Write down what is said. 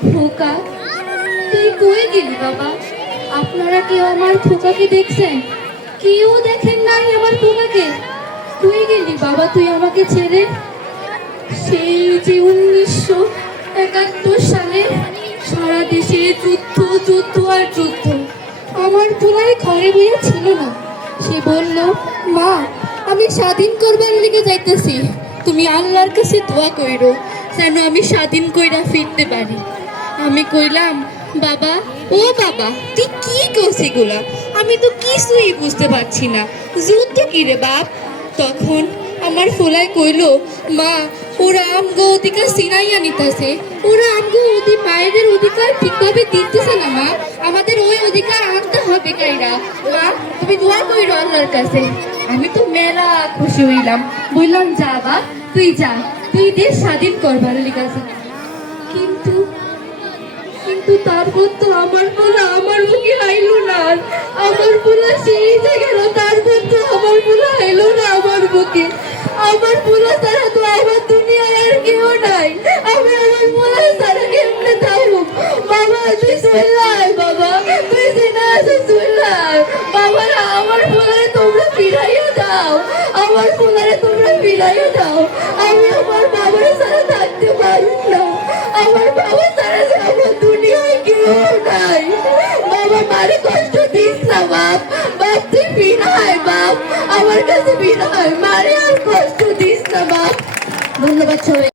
খোকা, তুই কই গেলি বাবা? আপনারা কেউ আমার খোকাকে দেখছেন? কেউ দেখেন নাই আমার খোকাকে? তুই গেলি বাবা, তুই আমাকে ছেড়ে? সেই যে 1971 সালে সারা দেশে যুদ্ধ যুদ্ধ আর যুদ্ধ। আমার পোলাই ঘরে বইয়া ছিল না। সে বলল, মা আমি স্বাধীন করবার লিগে যাইতেছি, তুমি আল্লাহর কাছে দোয়া কইরো যেন আমি স্বাধীন কইরা ফিরতে পারি। আমি কইলাম, বাবা ও বাবা তুই কি কইছিস এগুলা? আমি তো কিছুই বুঝতে পারছি না, যুদ্ধ কি রে বাপ? তখন আমার ফোলাই কইল, মা ওরা আমগো অধিকার সিনাইয়া নিতেছে, ওরা আমগো মায়েদের অধিকার ঠিকভাবে দিতেছে না মা, আমাদের ওই অধিকার আনতে হবে কাইরা। মা তুমি দোয়া কইরো আল্লাহর কাছে। আমি তো মেলা খুশি হইলাম, বললাম যা বাপ তুই যা, তুই দেশ স্বাধীন করবার লিগাছে। কিন্তু কিন্তু তারপর তো আমার পোলা আমার মুখে আইলো না, আমার পোলা সেই জায়গায় তারপর তো আমার পোলা আইলো না আমার মুখে। আমার পোলা ছাড়া তো আমার দুনিয়ায় আর কেউ নাই, আমি আমার পোলা ছাড়া কেমনে থাকবো? বাবা তুই চলাই, বাবা তুই সিনা আছে চলাই, বাবারা আমার পোলারে তোমরা ফিরাইয়া দাও, আমার পোলারে তোমরা ফিরাইয়া দাও। আমি আমার বাবার ছাড়া থাকতে পারি না, আমার বাবা ছাড়া যে আমার দুনিয়ায় কেউ নাই। বাবা মারে কষ্ট দিস না বাপ, বাপ তুই ফিরাই বাপ, আমার কাছে ফিরাই, মারে আর কষ্ট দিস না বাপ। ধন্যবাদ সবাই।